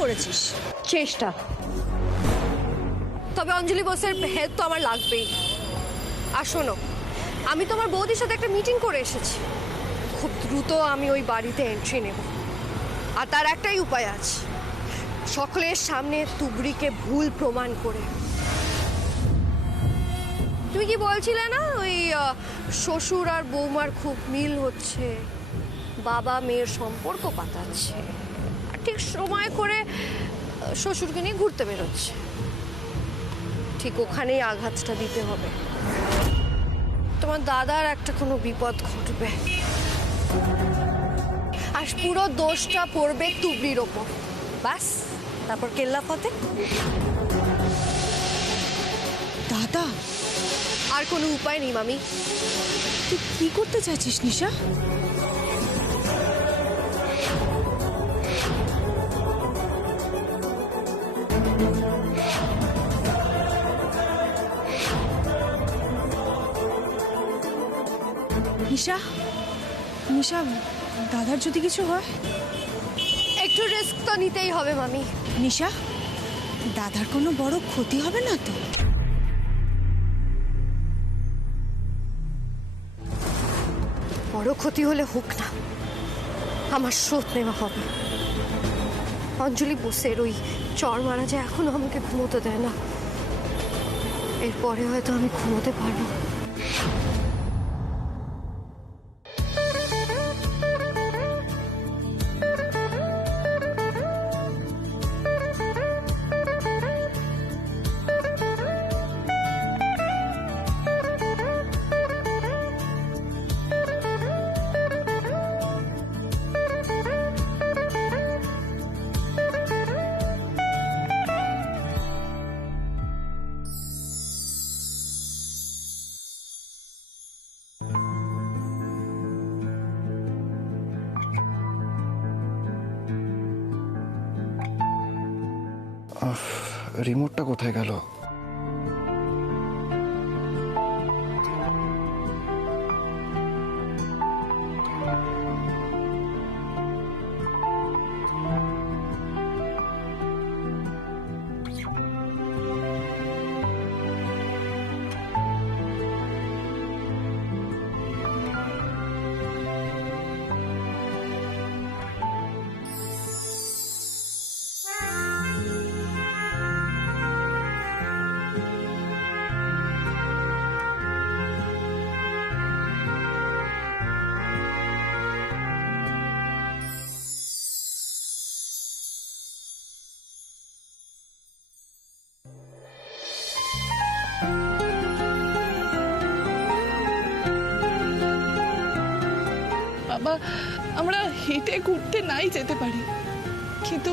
করেছিস? চেষ্টা। তবে অঞ্জলি বোসের হেল্প তো আমার লাগবেই। আর শোনো, আমি তোমার বৌদির সাথে একটা মিটিং করে এসেছি। খুব দ্রুত আমি ওই বাড়িতে এন্ট্রি নেব। আর তার একটাই উপায় আছে, সকলের সামনে তুবড়িকে ভুল প্রমাণ করে। তুমি কি বলছিলে না ওই শ্বশুর আর বৌমার খুব মিল হচ্ছে, বাবা মেয়ের সম্পর্ক পাতাচ্ছে, আর ঠিক সময় করে শ্বশুরকে নিয়ে ঘুরতে বেরোচ্ছে। ঠিক ওখানেই আঘাতটা দিতে হবে। তোমার দাদার একটা কোনো বিপদ ঘটবে আর পুরো দোষটা পড়বে তুবড়ির ওপর। বাস, তারপর কেল্লা ফতে। দাদা, আর কোনো উপায় নেই মামি। তুই কি করতে চাইছিস নিশা? নিশা, নিশা, দাদার যদি কিছু হয়? একটু রিস্ক তো নিতেই হবে মামি। নিশা, দাদার কোনো বড় ক্ষতি হবে না তো? বড় ক্ষতি হলে হোক না, আমার শোধ নেওয়া হবে। অঞ্জলি বোসের ওই চর মারা যে এখনো আমাকে ঘুমোতে দেয় না। এরপরে হয়তো আমি ঘুমোতে পারবো। রিমোটটা কোথায় গেল? বাবা, আমরা হেঁটে ঘুরতে নাই যেতে পারি, কিন্তু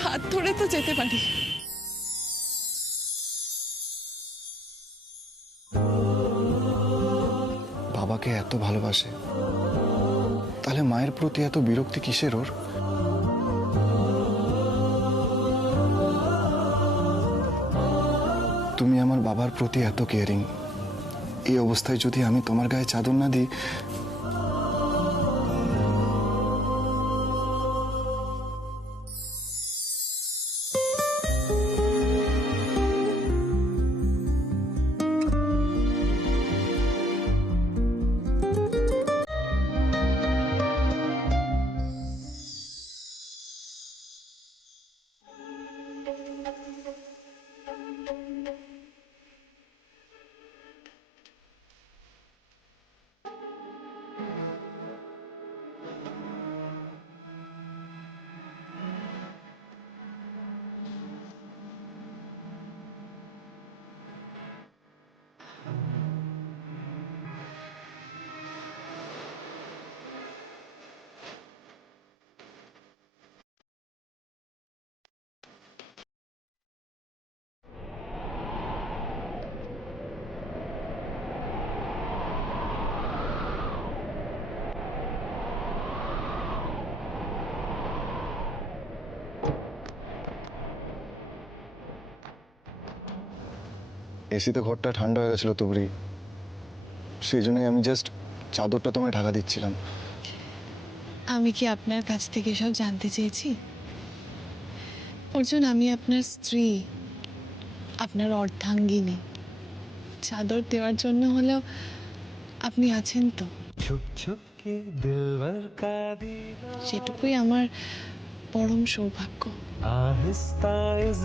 হাত ধরে তো যেতে পারি। বাবাকে এত ভালোবাসে, তাহলে মায়ের প্রতি এত বিরক্তি কিসের ওর? তুমি আমার বাবার প্রতি এত কেয়ারিং, এই অবস্থায় যদি আমি তোমার গায়ে চাদর না দিই। এসিতে ঘরটা ঠান্ডা হয়ে গেছিল তুবড়ি, সেই জন্যই আমি জাস্ট চাদরটা তোমায় ঢাকা দিচ্ছিলাম। আমি কি আপনার কাছ থেকে সব জানতে চেয়েছি? অর্জুন, আমি আপনার স্ত্রী, আপনার অর্ধাঙ্গিনী। চাদর দেওয়ার জন্য হলেও আপনি আছেন তো, छुप छुप के दिलवर का दीदा সেটুকুই আমার পরম সৌভাগ্য। आहिस्ता इस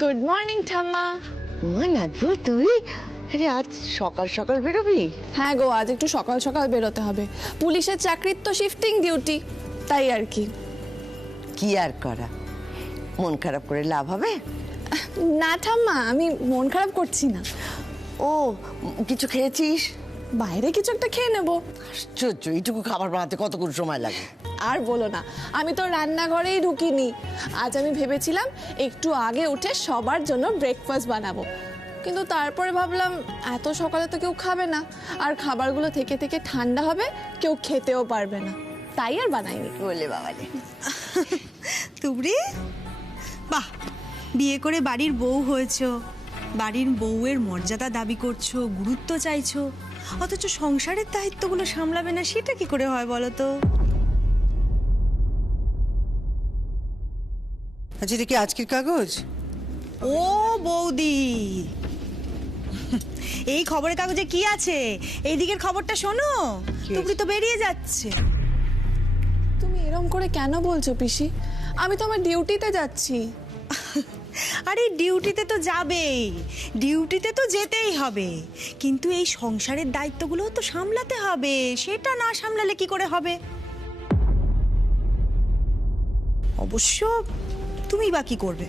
গুড মর্নিং ঠাম্মা। নাজু তুই আরে আজ সকাল সকাল বেরোবি? হ্যাঁ গো, আজ একটু সকাল সকাল বেরোতে হবে। পুলিশের চাকরির তো শিফটিং ডিউটি, তাই আর কি। কি আর করা, মন খারাপ করে লাভ হবে? না ঠাম্মা, আমি মন খারাপ করছি না। ও কিছু খেয়েছিস? বাইরে কিছু একটা খেয়ে নেবো। আশ্চর্য, এইটুকু খাবার বানাতে কতক্ষণ সময় লাগে? আর বলো না, আমি তো রান্নাঘরেই ঢুকিনি। আজ আমি ভেবেছিলাম একটু আগে উঠে সবার জন্য ব্রেকফাস্ট বানাবো, কিন্তু তারপরে ভাবলাম এত সকালে তো কেউ খাবে না, আর খাবারগুলো থেকে থেকে ঠান্ডা হবে, কেউ খেতেও পারবে না, তাই আর বানাইনি। বলে বাবালে, তুবড়ি, বাহ, বিয়ে করে বাড়ির বউ হয়েছো, বাড়ির বউয়ের মর্যাদা দাবি করছো, গুরুত্ব চাইছো, অথচ সংসারের দায়িত্বগুলো সামলাবে না, সেটা কি করে হয় বলো তো? আচ্ছা, এটা কি আজকের কাগজ? ও বৌদি, এই খবরের কাগজে কি আছে? এই দিকের খবরটা শোনো, তুবড়ি তো বেরিয়ে যাচ্ছে। তুমি এরম করে কেন বলছো পিসি? আমি তো আমার ডিউটিতে যাচ্ছি। আরে ডিউটিতে তো যাবেই, ডিউটিতে তো যেতেই হবে, কিন্তু এই সংসারের দায়িত্বগুলোও তো সামলাতে হবে, সেটা না সামলালে কি করে হবে? অবশ্য তুমি বা কি করবে?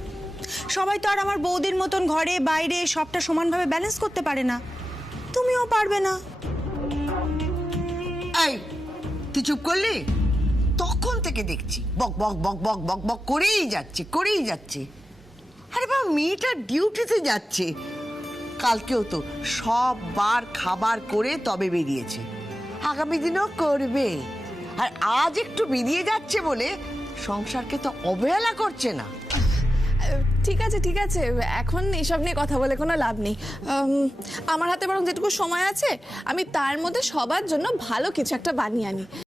সবাই তো আর আমার বৌদির মতন ঘরে বাইরে সবটা সমানভাবে ব্যালেন্স করতে পারে না, তুমিও পারবে না। এই তুই চুপ করলি? তখন থেকে দেখছি বক বক বক বক বক বক করেই যাচ্ছে। আরে বাবা, মেয়েটা ডিউটিতে যাচ্ছে, কালকেও তো সব বার খাবার করে তবে বেরিয়েছে, আগামী দিনেও করবে। আর আজ একটু বেরিয়ে যাচ্ছে বলে সংসারকে তো অবহেলা করছে না। ঠিক আছে ঠিক আছে, এখন এসব নিয়ে কথা বলে কোনো লাভ নেই। আমার হাতে বরং যেটুকু সময় আছে, আমি তার মধ্যে সবার জন্য ভালো কিছু একটা বানিয়ে আনি।